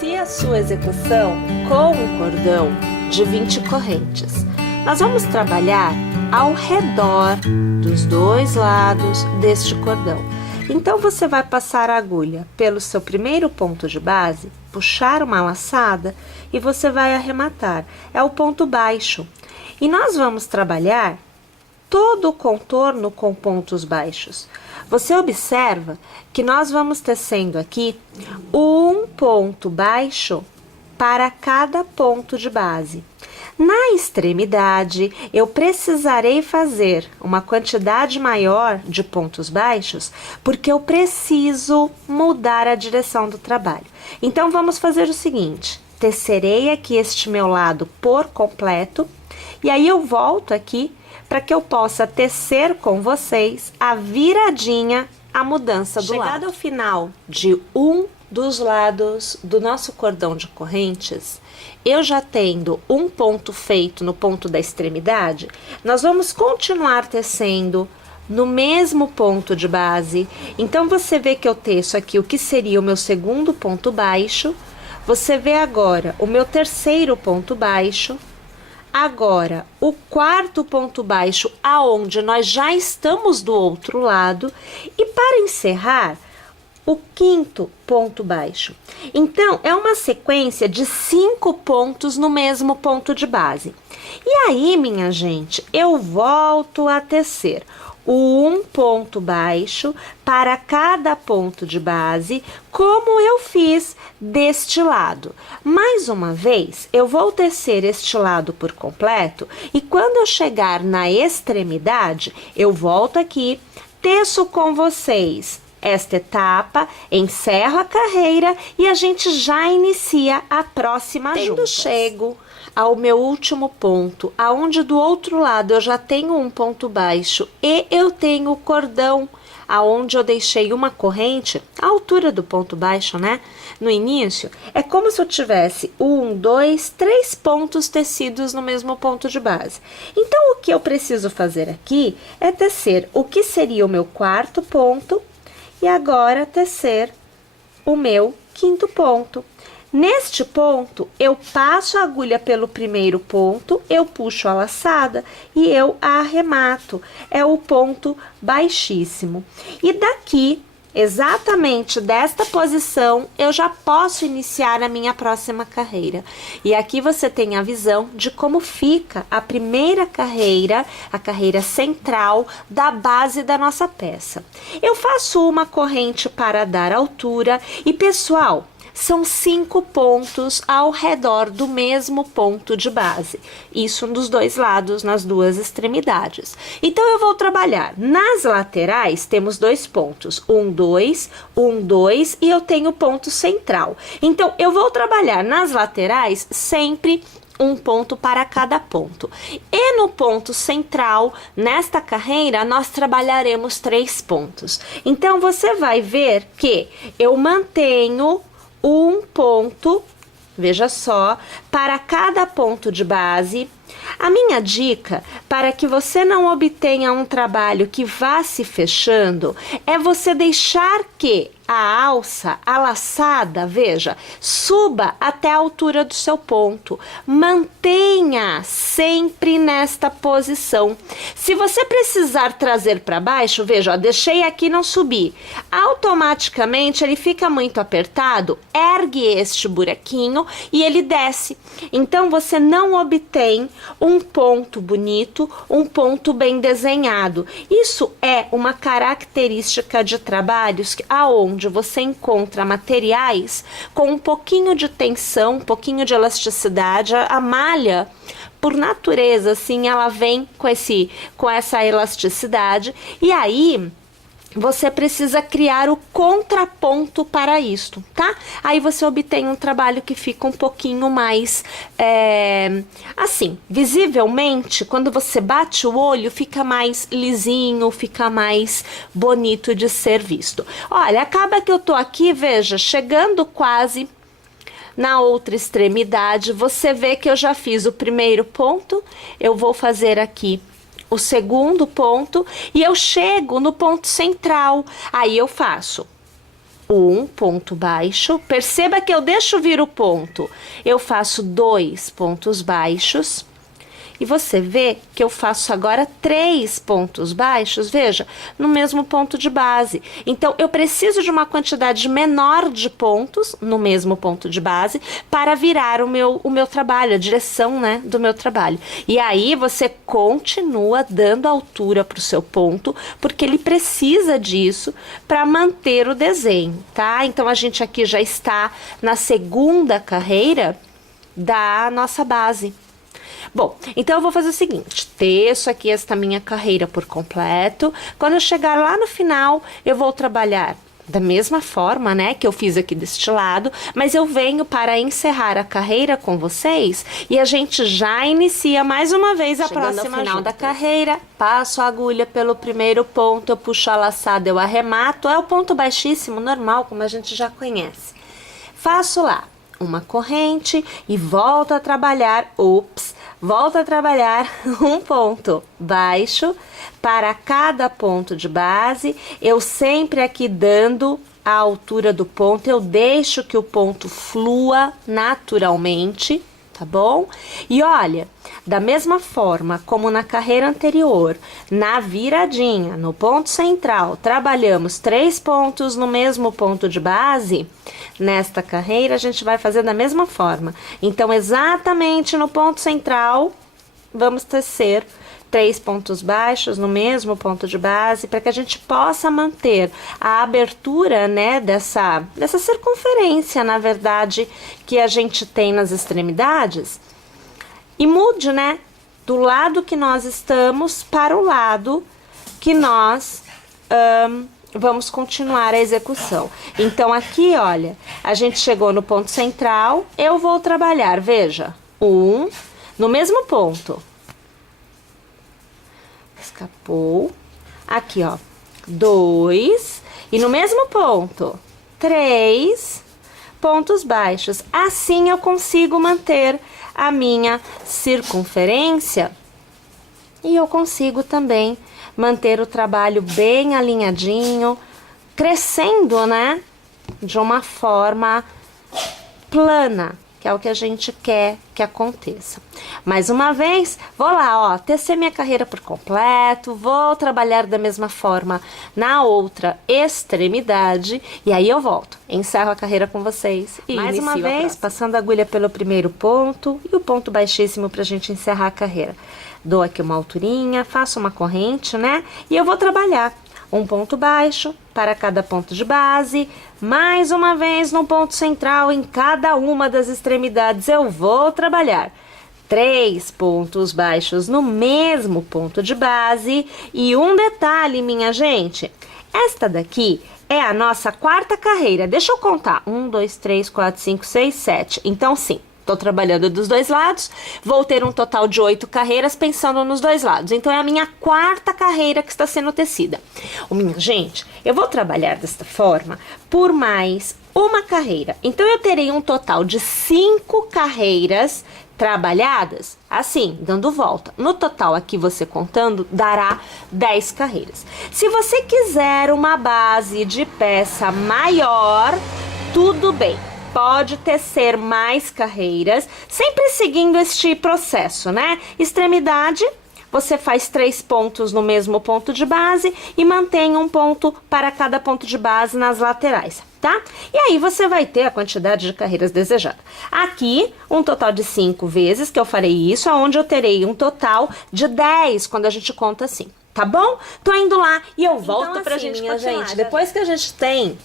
Inicie a sua execução com um cordão de 20 correntes. Nós vamos trabalhar ao redor dos dois lados deste cordão. Então, você vai passar a agulha pelo seu primeiro ponto de base, puxar uma laçada e você vai arrematar. É o ponto baixo. E nós vamos trabalhar todo o contorno com pontos baixos. Você observa que nós vamos tecendo aqui um ponto baixo para cada ponto de base. Na extremidade, eu precisarei fazer uma quantidade maior de pontos baixos, porque eu preciso mudar a direção do trabalho. Então, vamos fazer o seguinte: tecerei aqui este meu lado por completo, e aí eu volto aqui para que eu possa tecer com vocês a viradinha, a mudança do lado. Chegado ao final de um dos lados do nosso cordão de correntes, eu já tendo um ponto feito no ponto da extremidade, nós vamos continuar tecendo no mesmo ponto de base. Então, você vê que eu teço aqui o que seria o meu segundo ponto baixo, você vê agora o meu terceiro ponto baixo, agora o quarto ponto baixo, aonde nós já estamos do outro lado, e para encerrar, o quinto ponto baixo. Então, é uma sequência de 5 pontos no mesmo ponto de base. E aí, minha gente, eu volto a tecer um ponto baixo para cada ponto de base, como eu fiz deste lado. Mais uma vez, eu vou tecer este lado por completo, e quando eu chegar na extremidade, eu volto aqui, teço com vocês esta etapa, encerro a carreira e a gente já inicia a próxima junta. Tendo chego ao meu último ponto, aonde do outro lado eu já tenho um ponto baixo e eu tenho o cordão, aonde eu deixei uma corrente, a altura do ponto baixo, né? No início, é como se eu tivesse 1, 2, 3 pontos tecidos no mesmo ponto de base. Então, o que eu preciso fazer aqui é tecer o que seria o meu quarto ponto, e agora tecer o meu quinto ponto. Neste ponto, eu passo a agulha pelo primeiro ponto, eu puxo a laçada e eu arremato. É o ponto baixíssimo. E daqui, exatamente desta posição, eu já posso iniciar a minha próxima carreira. E aqui você tem a visão de como fica a primeira carreira, a carreira central da base da nossa peça. Eu faço uma corrente para dar altura e, pessoal, são 5 pontos ao redor do mesmo ponto de base. Isso dos dois lados, nas duas extremidades. Então, eu vou trabalhar. Nas laterais, temos 2 pontos. 1, 2, 1, 2, e eu tenho ponto central. Então, eu vou trabalhar nas laterais sempre um ponto para cada ponto. E no ponto central, nesta carreira, nós trabalharemos 3 pontos. Então, você vai ver que eu mantenho um ponto, veja só, para cada ponto de base. A minha dica, para que você não obtenha um trabalho que vá se fechando, é você deixar que a alça, a laçada, veja, suba até a altura do seu ponto. Mantenha sempre nesta posição. Se você precisar trazer para baixo, veja, ó, deixei aqui, não subi. Automaticamente ele fica muito apertado, ergue este buraquinho e ele desce. Então, você não obtém um ponto bonito, um ponto bem desenhado. Isso é uma característica de trabalhos aonde você encontra materiais com um pouquinho de tensão, um pouquinho de elasticidade. A malha, por natureza, assim, ela vem com essa elasticidade, e aí você precisa criar o contraponto para isto, tá? Aí você obtém um trabalho que fica um pouquinho mais, assim, visivelmente, quando você bate o olho, fica mais lisinho, fica mais bonito de ser visto. Olha, acaba que eu tô aqui, veja, chegando quase na outra extremidade. Você vê que eu já fiz o primeiro ponto, eu vou fazer aqui o segundo ponto e eu chego no ponto central. Aí eu faço um ponto baixo. Perceba que eu deixo vir o ponto. Eu faço 2 pontos baixos. E você vê que eu faço agora 3 pontos baixos, veja, no mesmo ponto de base. Então, eu preciso de uma quantidade menor de pontos no mesmo ponto de base para virar o meu trabalho, a direção, né, do meu trabalho. E aí, você continua dando altura para o seu ponto, porque ele precisa disso para manter o desenho, tá? Então, a gente aqui já está na segunda carreira da nossa base. Bom, então eu vou fazer o seguinte, teço aqui esta minha carreira por completo. Quando eu chegar lá no final, eu vou trabalhar da mesma forma, né, que eu fiz aqui deste lado, mas eu venho para encerrar a carreira com vocês e a gente já inicia mais uma vez a próxima junta. No final da carreira, passo a agulha pelo primeiro ponto, eu puxo a laçada, eu arremato, é o ponto baixíssimo, normal, como a gente já conhece. Faço lá uma corrente e volto a trabalhar, volto a trabalhar um ponto baixo para cada ponto de base. Eu sempre aqui dando a altura do ponto, eu deixo que o ponto flua naturalmente, tá bom? E olha, da mesma forma como na carreira anterior, na viradinha, no ponto central, trabalhamos 3 pontos no mesmo ponto de base, nesta carreira a gente vai fazer da mesma forma. Então, exatamente no ponto central, vamos tecer 3 pontos baixos no mesmo ponto de base, para que a gente possa manter a abertura, né, dessa circunferência, na verdade, que a gente tem nas extremidades, e mude, né, do lado que nós estamos para o lado que nós vamos continuar a execução. Então, aqui, olha, a gente chegou no ponto central, eu vou trabalhar, veja, no mesmo ponto. Escapou. Aqui, ó, 2. E no mesmo ponto, 3 pontos baixos. Assim eu consigo manter a minha circunferência e eu consigo também manter o trabalho bem alinhadinho, crescendo, né, de uma forma plana, que é o que a gente quer que aconteça. Mais uma vez, vou lá, ó, tecer minha carreira por completo, vou trabalhar da mesma forma na outra extremidade, e aí eu volto, encerro a carreira com vocês. E mais uma vez, passando a agulha pelo primeiro ponto e o ponto baixíssimo pra gente encerrar a carreira. Dou aqui uma alturinha, faço uma corrente, né, e eu vou trabalhar um ponto baixo para cada ponto de base, mais uma vez no ponto central, em cada uma das extremidades eu vou trabalhar 3 pontos baixos no mesmo ponto de base. E um detalhe, minha gente, esta daqui é a nossa quarta carreira. Deixa eu contar, 1, 2, 3, 4, 5, 6, 7, então sim, estou trabalhando dos dois lados, vou ter um total de 8 carreiras pensando nos dois lados. Então, é a minha quarta carreira que está sendo tecida. Minha gente, eu vou trabalhar desta forma por mais uma carreira. Então, eu terei um total de 5 carreiras trabalhadas, assim, dando volta. No total, aqui você contando, dará 10 carreiras. Se você quiser uma base de peça maior, tudo bem. Pode tecer mais carreiras, sempre seguindo este processo, né? Extremidade, você faz 3 pontos no mesmo ponto de base e mantém um ponto para cada ponto de base nas laterais, tá? E aí você vai ter a quantidade de carreiras desejada. Aqui, um total de 5 vezes que eu farei isso, onde eu terei um total de 10 quando a gente conta assim, tá bom? Tô indo lá e eu volto então, pra assim, gente, minha gente. Depois que a gente tem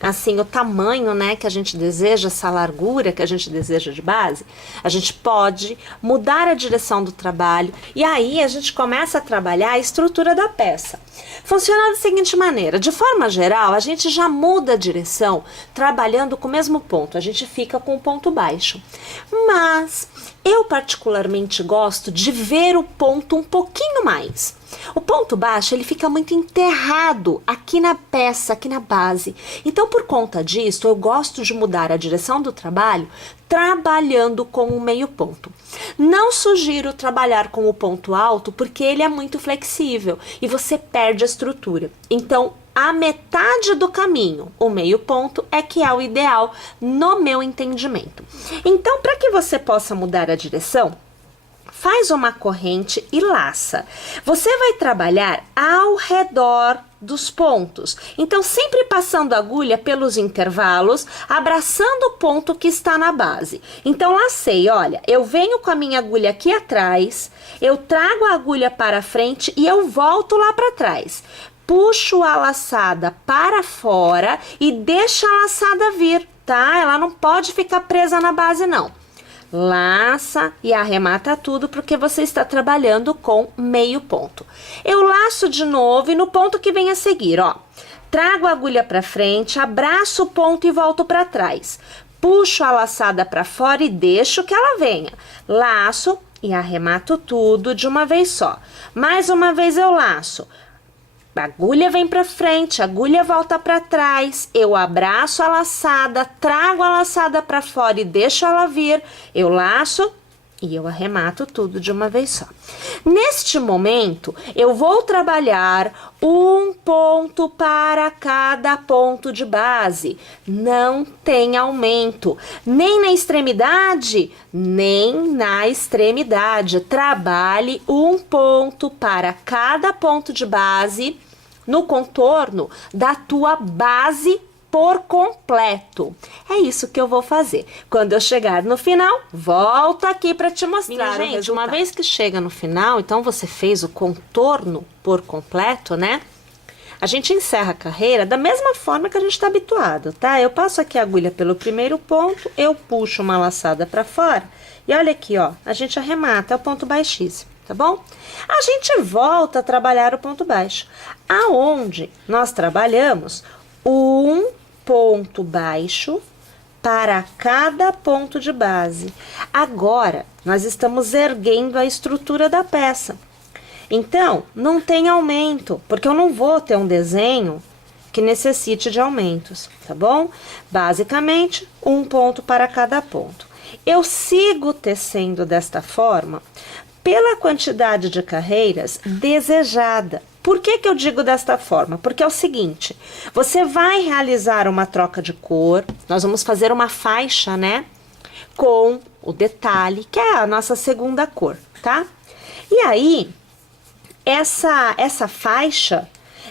assim, o tamanho, né, que a gente deseja, essa largura que a gente deseja de base, a gente pode mudar a direção do trabalho e aí a gente começa a trabalhar a estrutura da peça. Funciona da seguinte maneira, de forma geral, a gente já muda a direção trabalhando com o mesmo ponto, a gente fica com o ponto baixo. Mas eu particularmente gosto de ver o ponto um pouquinho mais. O ponto baixo, ele fica muito enterrado aqui na peça, aqui na base. Então, por conta disso, eu gosto de mudar a direção do trabalho trabalhando com o meio ponto. Não sugiro trabalhar com o ponto alto porque ele é muito flexível e você perde a estrutura. Então, a metade do caminho. O meio ponto é que é o ideal no meu entendimento. Então, para que você possa mudar a direção, faz uma corrente e laça. Você vai trabalhar ao redor dos pontos. Então, sempre passando a agulha pelos intervalos, abraçando o ponto que está na base. Então, lacei, olha, eu venho com a minha agulha aqui atrás, eu trago a agulha para frente e eu volto lá para trás. Puxo a laçada para fora e deixo a laçada vir, tá? Ela não pode ficar presa na base, não. Laça e arremata tudo porque você está trabalhando com meio ponto. Eu laço de novo e no ponto que vem a seguir, ó, trago a agulha para frente, abraço o ponto e volto para trás. Puxo a laçada para fora e deixo que ela venha. Laço e arremato tudo de uma vez só. Mais uma vez eu laço. A agulha vem para frente, a agulha volta para trás, eu abraço a laçada, trago a laçada para fora e deixo ela vir, eu laço e eu arremato tudo de uma vez só. Neste momento, eu vou trabalhar um ponto para cada ponto de base. Não tem aumento, nem na extremidade, nem na extremidade. Trabalhe um ponto para cada ponto de base no contorno da tua base por completo. É isso que eu vou fazer. Quando eu chegar no final, volto aqui para te mostrar. Minha gente, uma vez que chega no final, então você fez o contorno por completo, né? A gente encerra a carreira da mesma forma que a gente está habituado, tá? Eu passo aqui a agulha pelo primeiro ponto, eu puxo uma laçada para fora e olha aqui, ó, a gente arremata, é o ponto baixíssimo, tá bom? A gente volta a trabalhar o ponto baixo, aonde nós trabalhamos um ponto baixo para cada ponto de base. Agora, nós estamos erguendo a estrutura da peça. Então, não tem aumento, porque eu não vou ter um desenho que necessite de aumentos, tá bom? Basicamente, um ponto para cada ponto. Eu sigo tecendo desta forma pela quantidade de carreiras desejada. Por que que eu digo desta forma? Porque é o seguinte, você vai realizar uma troca de cor, nós vamos fazer uma faixa, né? Com o detalhe, que é a nossa segunda cor, tá? E aí, essa faixa,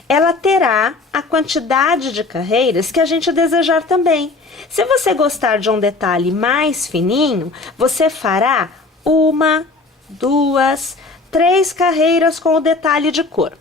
ela terá a quantidade de carreiras que a gente desejar também. Se você gostar de um detalhe mais fininho, você fará 1, 2, 3 carreiras com o detalhe de cor.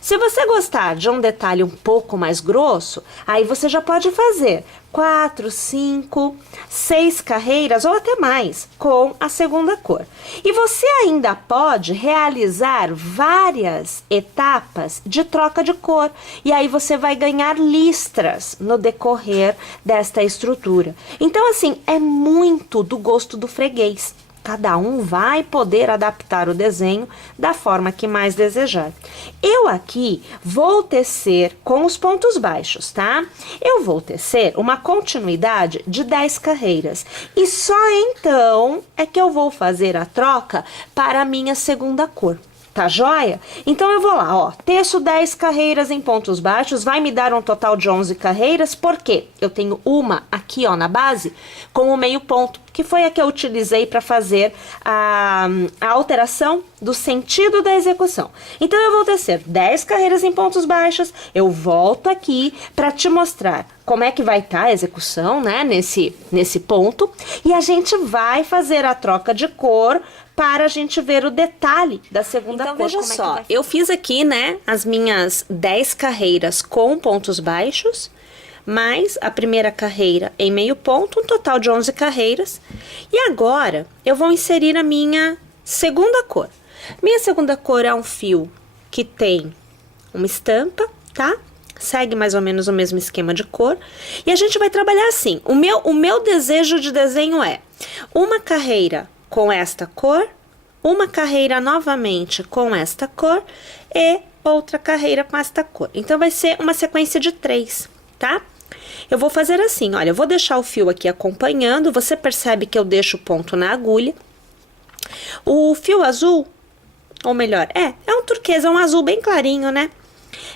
Se você gostar de um detalhe um pouco mais grosso, aí você já pode fazer 4, 5, 6 carreiras ou até mais com a segunda cor. E você ainda pode realizar várias etapas de troca de cor. E aí você vai ganhar listras no decorrer desta estrutura. Então, assim, é muito do gosto do freguês. Cada um vai poder adaptar o desenho da forma que mais desejar. Eu aqui vou tecer com os pontos baixos, tá? Eu vou tecer uma continuidade de 10 carreiras. E só então é que eu vou fazer a troca para a minha segunda cor. Tá joia? Então eu vou lá, ó, teço 10 carreiras em pontos baixos, vai me dar um total de 11 carreiras, porque eu tenho uma aqui, ó, na base, com o meio ponto, que foi a que eu utilizei para fazer a alteração do sentido da execução. Então eu vou tecer 10 carreiras em pontos baixos, eu volto aqui para te mostrar como é que vai estar a execução, né, nesse ponto, e a gente vai fazer a troca de cor para a gente ver o detalhe da segunda cor. Então, veja só, eu fiz aqui, né, as minhas 10 carreiras com pontos baixos, mais a primeira carreira em meio ponto, um total de 11 carreiras. E agora, eu vou inserir a minha segunda cor. Minha segunda cor é um fio que tem uma estampa, tá? Segue mais ou menos o mesmo esquema de cor. E a gente vai trabalhar assim. O meu desejo de desenho é uma carreira com esta cor, uma carreira novamente com esta cor e outra carreira com esta cor. Então, vai ser uma sequência de 3, tá? Eu vou fazer assim, olha, eu vou deixar o fio aqui acompanhando, você percebe que eu deixo o ponto na agulha. O fio azul, ou melhor, é um turquesa, é um azul bem clarinho, né?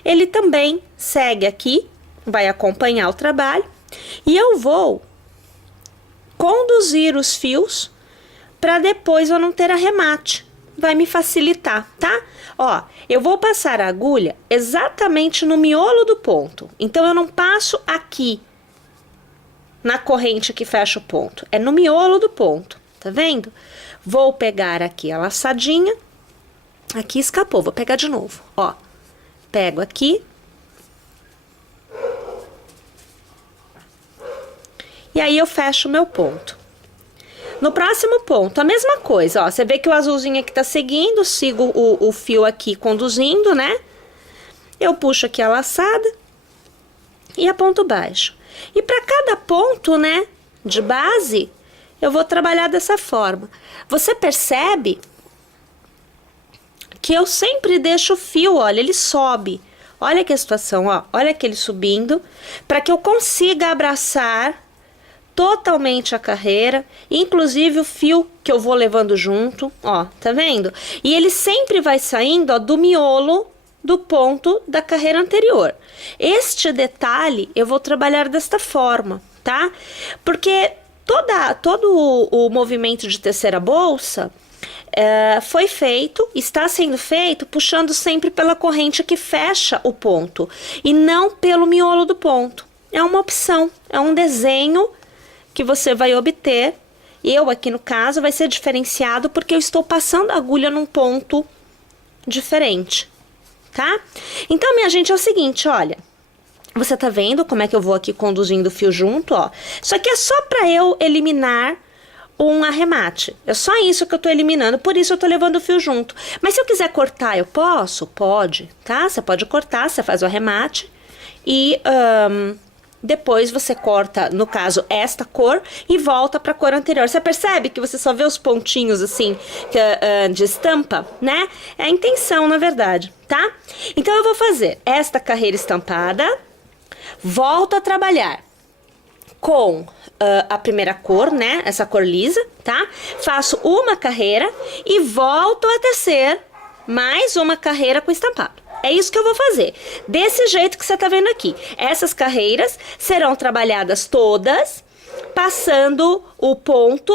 ele também segue aqui, vai acompanhar o trabalho, e eu vou conduzir os fios para depois eu não ter arremate. Vai me facilitar, tá? Ó, eu vou passar a agulha exatamente no miolo do ponto. Então, eu não passo aqui na corrente que fecha o ponto. É no miolo do ponto, tá vendo? Vou pegar aqui a laçadinha. Aqui escapou, vou pegar de novo, ó. Pego aqui. E aí, eu fecho o meu ponto. No próximo ponto, a mesma coisa, ó. Você vê que o azulzinho aqui tá seguindo, sigo o fio aqui conduzindo, né? Eu puxo aqui a laçada e aponto baixo. E para cada ponto, né, de base, eu vou trabalhar dessa forma. Você percebe que eu sempre deixo o fio, olha, ele sobe. Olha aqui a situação, ó. Olha aqui ele subindo, para que eu consiga abraçar totalmente a carreira, inclusive o fio que eu vou levando junto, ó, tá vendo? E ele sempre vai saindo, ó, do miolo do ponto da carreira anterior. Este detalhe eu vou trabalhar desta forma, tá? Porque todo o movimento de terceira bolsa foi feito, está sendo feito, puxando sempre pela corrente que fecha o ponto e não pelo miolo do ponto. É uma opção, é um desenho que você vai obter. Eu aqui no caso vai ser diferenciado porque eu estou passando a agulha num ponto diferente, tá? Então, minha gente, é o seguinte, olha, você tá vendo como é que eu vou aqui conduzindo o fio junto, ó? Isso aqui é só para eu eliminar um arremate, é só isso que eu tô eliminando, por isso eu tô levando o fio junto. Mas se eu quiser cortar, eu posso? Pode, tá? Você pode cortar, você faz o arremate e depois você corta, no caso, esta cor e volta para a cor anterior. Você percebe que você só vê os pontinhos assim de estampa, né? É a intenção, na verdade, tá? Então, eu vou fazer esta carreira estampada, volto a trabalhar com a primeira cor, né? Essa cor lisa, tá? Faço uma carreira e volto a tecer mais uma carreira com estampado. É isso que eu vou fazer, desse jeito que você tá vendo aqui. Essas carreiras serão trabalhadas todas, passando o ponto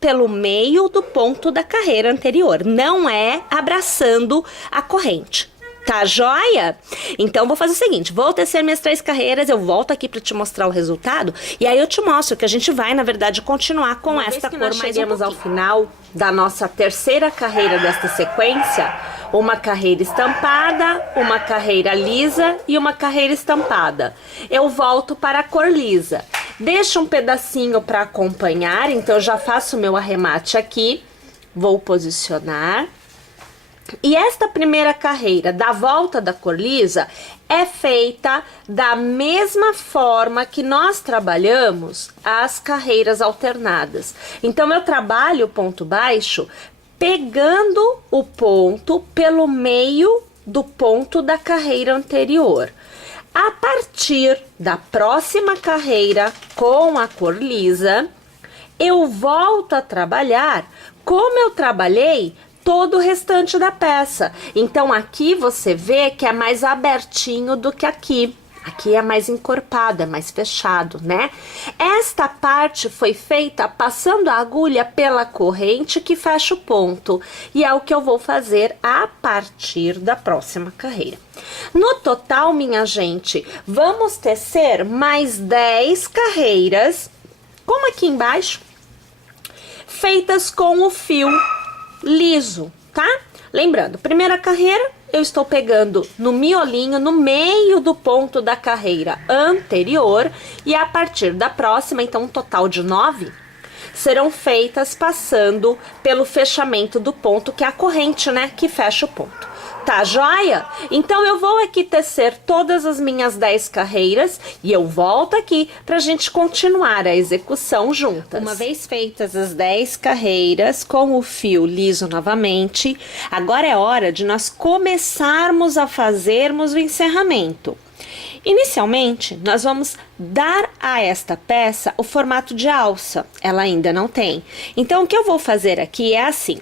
pelo meio do ponto da carreira anterior. Não é abraçando a corrente. Tá joia? Então, vou fazer o seguinte, vou tecer minhas 3 carreiras, eu volto aqui para te mostrar o resultado, e aí eu te mostro que a gente vai, na verdade, continuar com esta cor mais um pouquinho. Chegamos ao final da nossa terceira carreira desta sequência, uma carreira estampada, uma carreira lisa e uma carreira estampada. Eu volto para a cor lisa. Deixo um pedacinho para acompanhar, então eu já faço meu arremate aqui, vou posicionar. E esta primeira carreira da volta da cor lisa é feita da mesma forma que nós trabalhamos as carreiras alternadas. Então, eu trabalho o ponto baixo pegando o ponto pelo meio do ponto da carreira anterior. A partir da próxima carreira com a cor lisa, eu volto a trabalhar como eu trabalhei todo o restante da peça. Então, aqui você vê que é mais abertinho do que aqui. Aqui é mais encorpado, é mais fechado, né? Esta parte foi feita passando a agulha pela corrente que fecha o ponto. E é o que eu vou fazer a partir da próxima carreira. No total, minha gente, vamos tecer mais 10 carreiras, como aqui embaixo, feitas com o fio liso, tá? Lembrando, primeira carreira, eu estou pegando no miolinho, no meio do ponto da carreira anterior, e a partir da próxima, então um total de 9, serão feitas passando pelo fechamento do ponto, que é a corrente, né, que fecha o ponto. Tá joia? Então, eu vou aqui tecer todas as minhas 10 carreiras e eu volto aqui pra gente continuar a execução juntas. Uma vez feitas as 10 carreiras com o fio liso novamente, agora é hora de nós começarmos a fazermos o encerramento. Inicialmente, nós vamos dar a esta peça o formato de alça, ela ainda não tem. Então, o que eu vou fazer aqui é assim,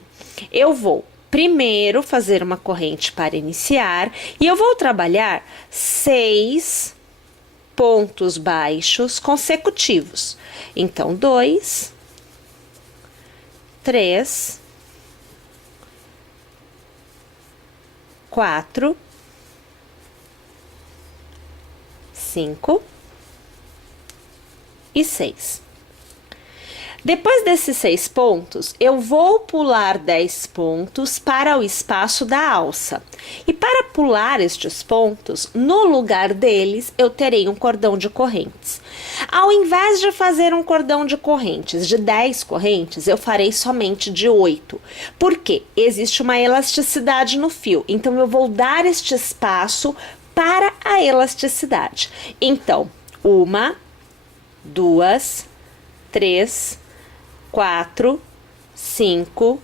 eu vou primeiro fazer uma corrente para iniciar e eu vou trabalhar 6 pontos baixos consecutivos. Então, 2, 3, 4, 5 e 6. Depois desses 6 pontos, eu vou pular 10 pontos para o espaço da alça. E para pular estes pontos, no lugar deles, eu terei um cordão de correntes. Ao invés de fazer um cordão de correntes de 10 correntes, eu farei somente de 8. Porque existe uma elasticidade no fio, então eu vou dar este espaço para a elasticidade. Então, 1, 2, 3, 4, 5,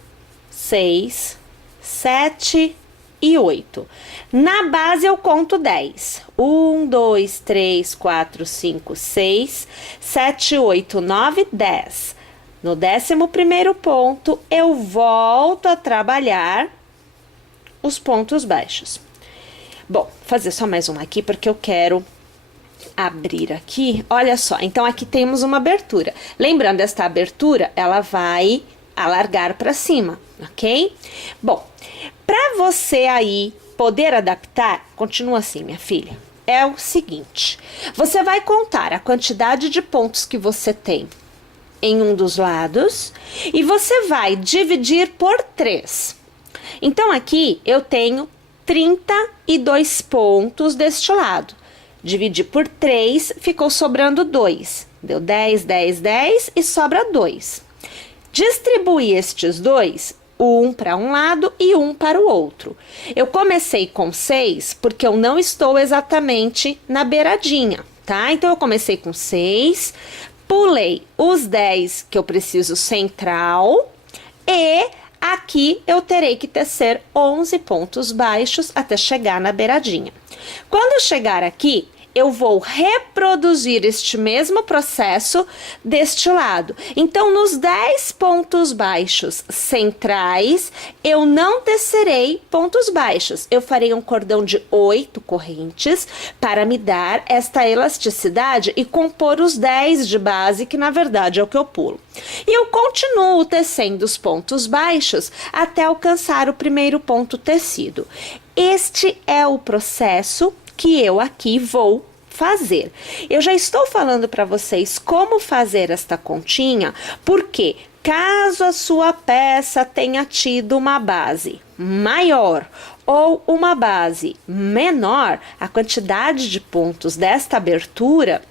6, 7 e 8. Na base eu conto 10. 1, 2, 3, 4, 5, 6, 7, 8, 9, 10. No 11º ponto, eu volto a trabalhar os pontos baixos. Bom, vou fazer só mais uma aqui porque eu quero abrir aqui. Olha só, então aqui temos uma abertura. Lembrando, esta abertura, ela vai alargar para cima, ok? Bom, para você aí poder adaptar, continua assim, minha filha. É o seguinte, você vai contar a quantidade de pontos que você tem em um dos lados e você vai dividir por 3. Então, aqui eu tenho 32 pontos deste lado. Dividi por 3, ficou sobrando 2. Deu 10, 10, 10 e sobra 2. Distribuí estes 2, um para um lado e um para o outro. Eu comecei com 6 porque eu não estou exatamente na beiradinha, tá? Então, eu comecei com 6, pulei os 10 que eu preciso central e aqui eu terei que tecer 11 pontos baixos até chegar na beiradinha. Quando eu chegar aqui, eu vou reproduzir este mesmo processo deste lado. Então, nos 10 pontos baixos centrais, eu não tecerei pontos baixos. Eu farei um cordão de 8 correntes para me dar esta elasticidade e compor os 10 de base, que na verdade é o que eu pulo. E eu continuo tecendo os pontos baixos até alcançar o primeiro ponto tecido. Este é o processo que eu aqui vou fazer. Eu já estou falando para vocês como fazer esta continha, porque caso a sua peça tenha tido uma base maior ou uma base menor, a quantidade de pontos desta abertura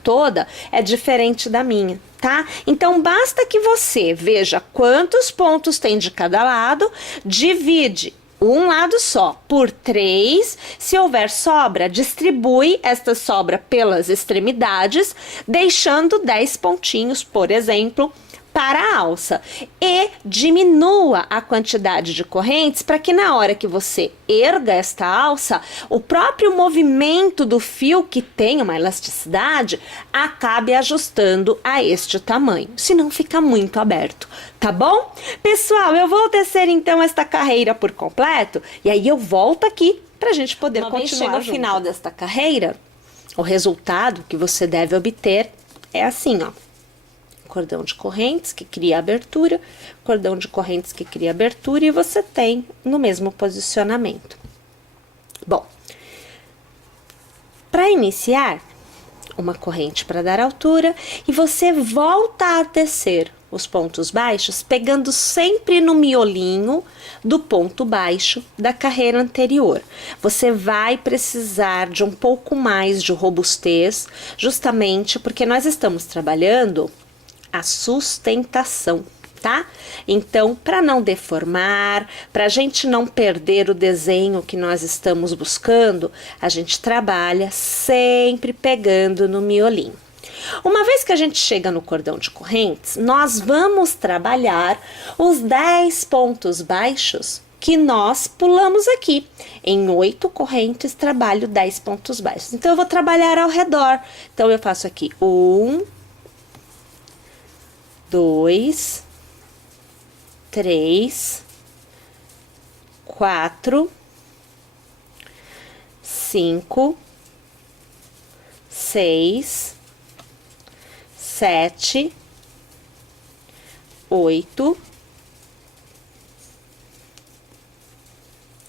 toda é diferente da minha, tá? Então, basta que você veja quantos pontos tem de cada lado, divide um lado só por 3, se houver sobra, distribui esta sobra pelas extremidades, deixando 10 pontinhos, por exemplo, para a alça. E diminua a quantidade de correntes para que na hora que você erga esta alça, o próprio movimento do fio, que tem uma elasticidade, acabe ajustando a este tamanho, senão fica muito aberto, tá bom? Pessoal, eu vou tecer então esta carreira por completo e aí eu volto aqui para a gente poder continuar. No final desta carreira, o resultado que você deve obter é assim, ó. Cordão de correntes que cria abertura, cordão de correntes que cria abertura e você tem no mesmo posicionamento. Bom, para iniciar, uma corrente para dar altura e você volta a tecer os pontos baixos, pegando sempre no miolinho do ponto baixo da carreira anterior. Você vai precisar de um pouco mais de robustez, justamente porque nós estamos trabalhando a sustentação, tá? Então, para não deformar, para a gente não perder o desenho que nós estamos buscando, a gente trabalha sempre pegando no miolinho. Uma vez que a gente chega no cordão de correntes, nós vamos trabalhar os 10 pontos baixos que nós pulamos aqui. Em 8 correntes, trabalho 10 pontos baixos. Então, eu vou trabalhar ao redor. Então, eu faço aqui 1, 2, 3, 4, 5, 6, 7, 8,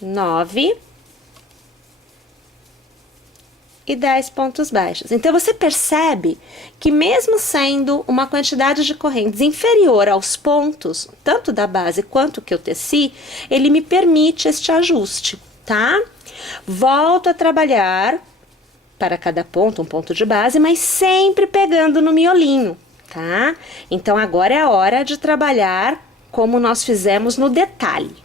9 e 10 pontos baixos. Então, você percebe que mesmo sendo uma quantidade de correntes inferior aos pontos, tanto da base quanto que eu teci, ele me permite este ajuste, tá? Volto a trabalhar para cada ponto, um ponto de base, mas sempre pegando no miolinho, tá? Então, agora é a hora de trabalhar como nós fizemos no detalhe.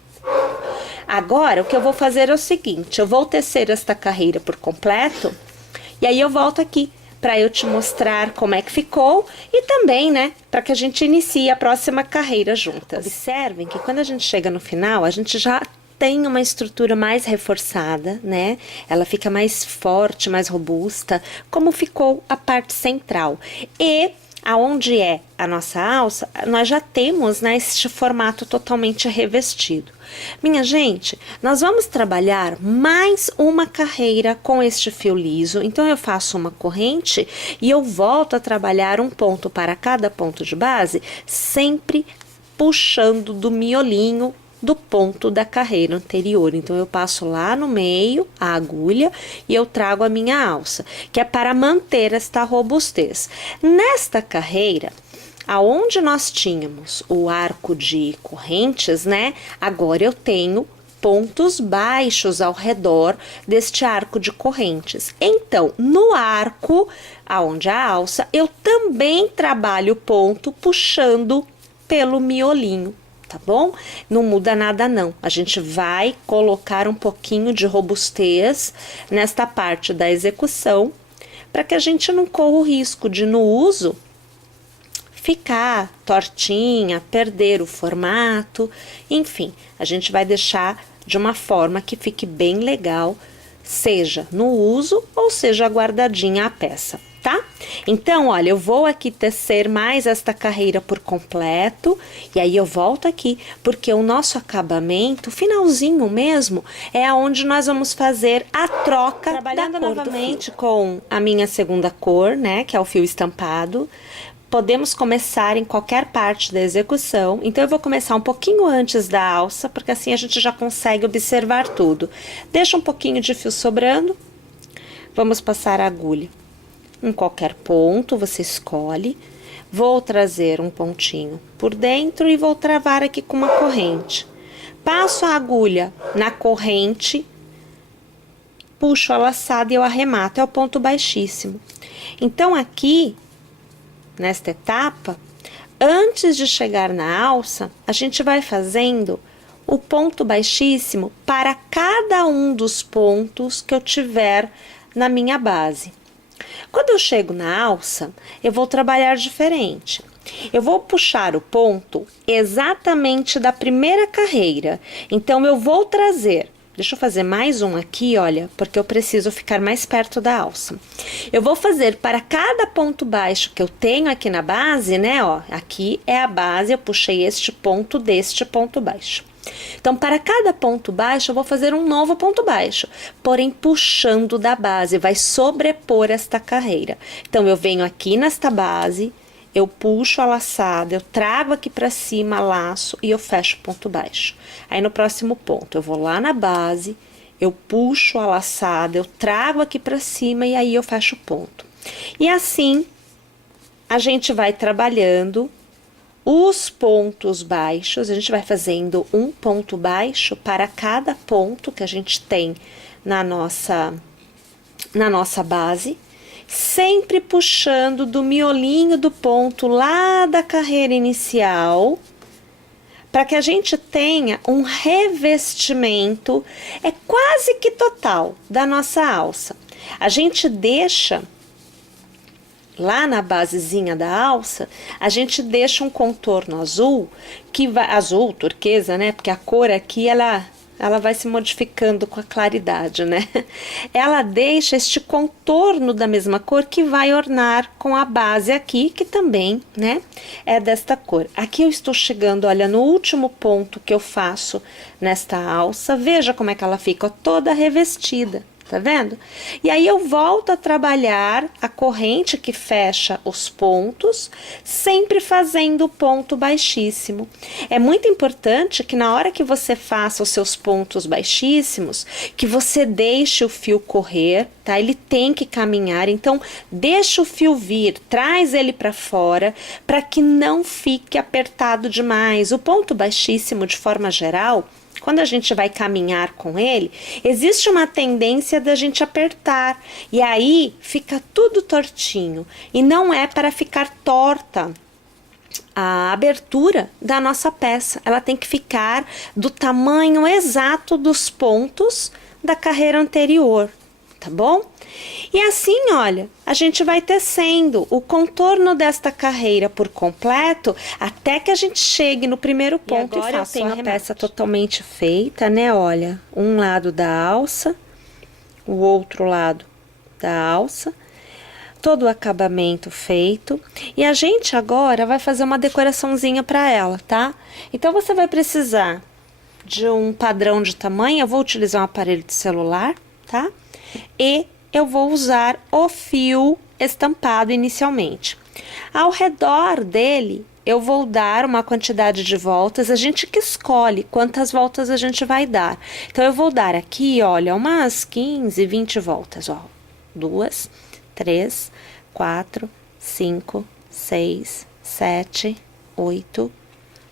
Agora, o que eu vou fazer é o seguinte, eu vou tecer esta carreira por completo, e aí eu volto aqui para eu te mostrar como é que ficou e também, né, para que a gente inicie a próxima carreira juntas. Observem que quando a gente chega no final, a gente já tem uma estrutura mais reforçada, né? Ela fica mais forte, mais robusta, como ficou a parte central. E aonde é a nossa alça, nós já temos, né, este formato totalmente revestido. Minha gente, nós vamos trabalhar mais uma carreira com este fio liso, então eu faço uma corrente e eu volto a trabalhar um ponto para cada ponto de base, sempre puxando do miolinho do ponto da carreira anterior. Então, eu passo lá no meio a agulha e eu trago a minha alça, que é para manter esta robustez. Nesta carreira, aonde nós tínhamos o arco de correntes, né? Agora eu tenho pontos baixos ao redor deste arco de correntes. Então, no arco, aonde a alça, eu também trabalho ponto puxando pelo miolinho. Tá bom? Não muda nada não, a gente vai colocar um pouquinho de robustez nesta parte da execução, para que a gente não corra o risco de no uso ficar tortinha, perder o formato, enfim, a gente vai deixar de uma forma que fique bem legal, seja no uso ou seja guardadinha a peça. Tá? Então, olha, eu vou aqui tecer mais esta carreira por completo, e aí eu volto aqui, porque o nosso acabamento, finalzinho mesmo, é aonde nós vamos fazer a troca trabalhando novamente com a minha segunda cor, né, que é o fio estampado. Podemos começar em qualquer parte da execução, então eu vou começar um pouquinho antes da alça, porque assim a gente já consegue observar tudo. Deixa um pouquinho de fio sobrando, vamos passar a agulha. Em qualquer ponto, você escolhe. Vou trazer um pontinho por dentro e vou travar aqui com uma corrente. Passo a agulha na corrente, puxo a laçada e eu arremato, é o ponto baixíssimo. Então, aqui, nesta etapa, antes de chegar na alça, a gente vai fazendo o ponto baixíssimo para cada um dos pontos que eu tiver na minha base. Quando eu chego na alça, eu vou trabalhar diferente. Eu vou puxar o ponto exatamente da primeira carreira. Então, eu vou trazer... Deixa eu fazer mais um aqui, olha, porque eu preciso ficar mais perto da alça. Eu vou fazer para cada ponto baixo que eu tenho aqui na base, né, ó. Aqui é a base, eu puxei este ponto deste ponto baixo. Então, para cada ponto baixo, eu vou fazer um novo ponto baixo, porém puxando da base, vai sobrepor esta carreira. Então, eu venho aqui nesta base, eu puxo a laçada, eu trago aqui para cima, laço e eu fecho o ponto baixo. Aí, no próximo ponto, eu vou lá na base, eu puxo a laçada, eu trago aqui para cima e aí eu fecho o ponto. E assim, a gente vai trabalhando os pontos baixos, a gente vai fazendo um ponto baixo para cada ponto que a gente tem na nossa base, sempre puxando do miolinho do ponto lá da carreira inicial, para que a gente tenha um revestimento, é quase que total, da nossa alça. A gente deixa... Lá na basezinha da alça, a gente deixa um contorno azul, azul, turquesa, né? Porque a cor aqui, ela ela vai se modificando com a claridade, né? Ela deixa este contorno da mesma cor que vai ornar com a base aqui, que também, né, é desta cor. Aqui eu estou chegando, olha, no último ponto que eu faço nesta alça. Veja como é que ela fica, ó, toda revestida. Tá vendo? E aí eu volto a trabalhar a corrente que fecha os pontos, sempre fazendo o ponto baixíssimo. É muito importante que na hora que você faça os seus pontos baixíssimos, que você deixe o fio correr, tá? Ele tem que caminhar, então deixa o fio vir, traz ele para fora, para que não fique apertado demais. O ponto baixíssimo, de forma geral, quando a gente vai caminhar com ele, existe uma tendência da gente apertar. E aí fica tudo tortinho. E não é para ficar torta a abertura da nossa peça. Ela tem que ficar do tamanho exato dos pontos da carreira anterior. Tá bom? E assim, olha, a gente vai tecendo o contorno desta carreira por completo até que a gente chegue no primeiro ponto. E agora eu tenho a peça totalmente feita, né? Olha, um lado da alça, o outro lado da alça, todo o acabamento feito. E a gente agora vai fazer uma decoraçãozinha para ela, tá? Então você vai precisar de um padrão de tamanho. Eu vou utilizar um aparelho de celular, tá? E eu vou usar o fio estampado inicialmente. Ao redor dele, eu vou dar uma quantidade de voltas, a gente que escolhe quantas voltas a gente vai dar. Então, eu vou dar aqui, olha, umas 15, 20 voltas, ó. 2, 3, 4, 5, 6, 7, 8,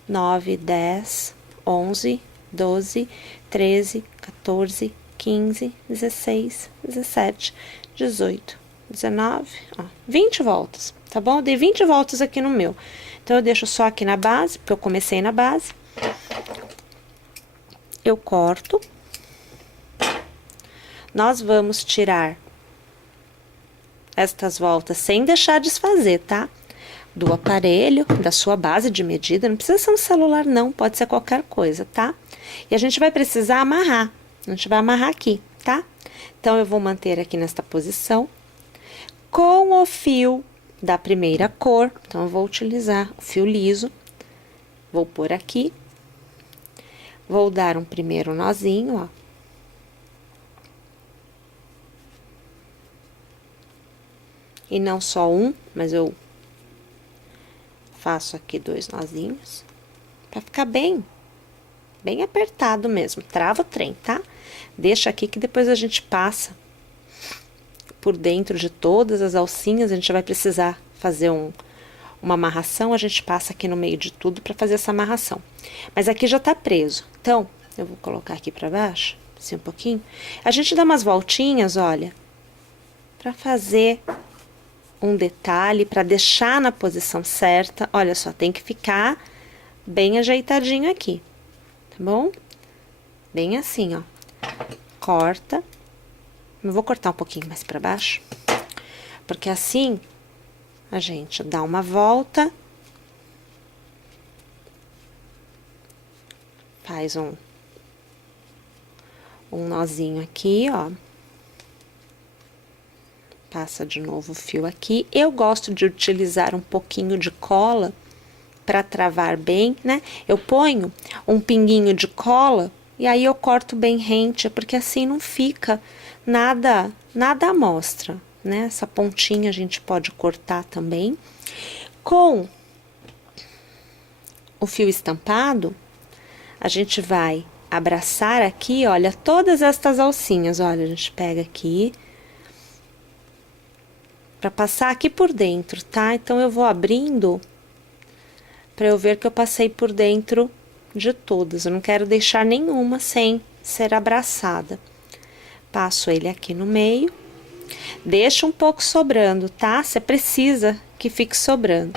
9, 10, 11, 12, 13, 14, 15, 16, 17, 18, 19, ó, 20 voltas, tá bom? Eu dei 20 voltas aqui no meu. Então, eu deixo só aqui na base, porque eu comecei na base. Eu corto. Nós vamos tirar estas voltas sem deixar desfazer, tá? Do aparelho, da sua base de medida. Não precisa ser um celular, não. Pode ser qualquer coisa, tá? E a gente vai precisar amarrar. A gente vai amarrar aqui, tá? Então, eu vou manter aqui nesta posição com o fio da primeira cor. Então, eu vou utilizar o fio liso. Vou pôr aqui. Vou dar um primeiro nozinho, ó. E não só um, mas eu faço aqui 2 nozinhos. Pra ficar bem apertado mesmo. Trava o trem, tá? Deixa aqui que depois a gente passa por dentro de todas as alcinhas. A gente vai precisar fazer uma amarração. A gente passa aqui no meio de tudo para fazer essa amarração. Mas aqui já tá preso. Então, eu vou colocar aqui para baixo, assim um pouquinho. A gente dá umas voltinhas, olha, para fazer um detalhe, para deixar na posição certa. Olha só, tem que ficar bem ajeitadinho aqui. Tá bom? Bem assim, ó. Corta. Eu vou cortar um pouquinho mais pra baixo. Porque assim, a gente dá uma volta. Faz um nozinho aqui, ó. Passa de novo o fio aqui. Eu gosto de utilizar um pouquinho de cola para travar bem, né? Eu ponho um pinguinho de cola e aí eu corto bem rente, porque assim não fica nada à mostra, né? Essa pontinha a gente pode cortar também. Com o fio estampado, a gente vai abraçar aqui, olha, todas estas alcinhas, olha, a gente pega aqui para passar aqui por dentro, tá? Então, eu vou abrindo para eu ver que eu passei por dentro de todas. Eu não quero deixar nenhuma sem ser abraçada. Passo ele aqui no meio. Deixa um pouco sobrando, tá? Você precisa que fique sobrando.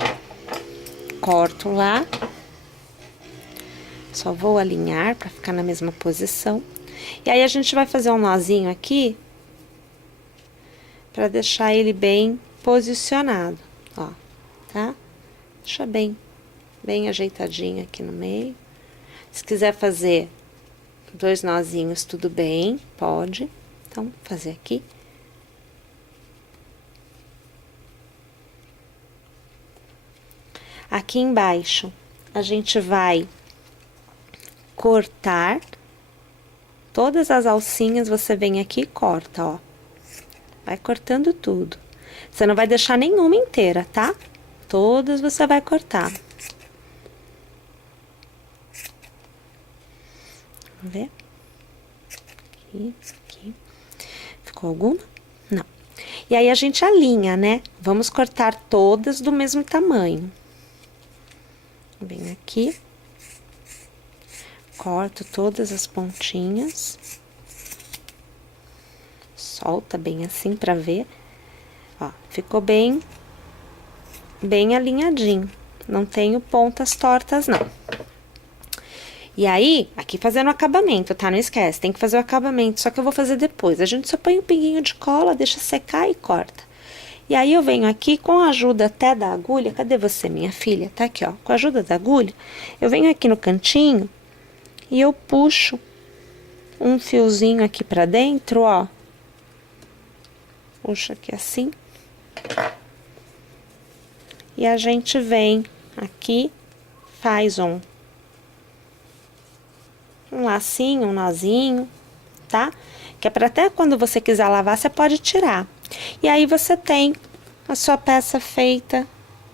Corto lá. Só vou alinhar para ficar na mesma posição. E aí, a gente vai fazer um nozinho aqui para deixar ele bem posicionado, ó, tá? Deixa bem ajeitadinho aqui no meio. Se quiser fazer 2 nozinhos, tudo bem, pode. Então, fazer aqui. Aqui embaixo, a gente vai cortar todas as alcinhas, você vem aqui e corta, ó. Vai cortando tudo. Você não vai deixar nenhuma inteira, tá? Todas você vai cortar. Vamos ver? Aqui, aqui. Ficou alguma? Não. E aí, a gente alinha, né? Vamos cortar todas do mesmo tamanho. Vem aqui. Corto todas as pontinhas. Solta bem assim pra ver. Ó, ficou bem alinhadinho. Não tenho pontas tortas, não. E aí, aqui fazendo o acabamento, tá? Não esquece, tem que fazer o acabamento, só que eu vou fazer depois. A gente só põe um pinguinho de cola, deixa secar e corta. E aí, eu venho aqui com a ajuda até da agulha. Cadê você, minha filha? Tá aqui, ó. Com a ajuda da agulha, eu venho aqui no cantinho e eu puxo um fiozinho aqui pra dentro, ó. Puxa aqui assim. E a gente vem aqui, faz um lacinho, um nozinho, tá? Que é pra até quando você quiser lavar, você pode tirar. E aí, você tem a sua peça feita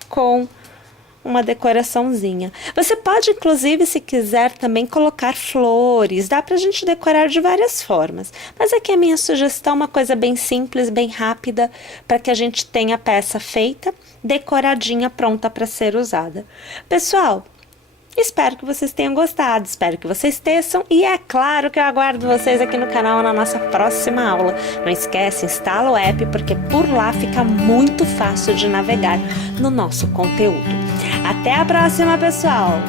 com uma decoraçãozinha. Você pode, inclusive, se quiser, também colocar flores. Dá pra gente decorar de várias formas. Mas aqui a minha sugestão, uma coisa bem simples, bem rápida, para que a gente tenha a peça feita, decoradinha, pronta para ser usada. Pessoal, espero que vocês tenham gostado, espero que vocês teçam e é claro que eu aguardo vocês aqui no canal na nossa próxima aula. Não esquece, instala o app porque por lá fica muito fácil de navegar no nosso conteúdo. Até a próxima, pessoal!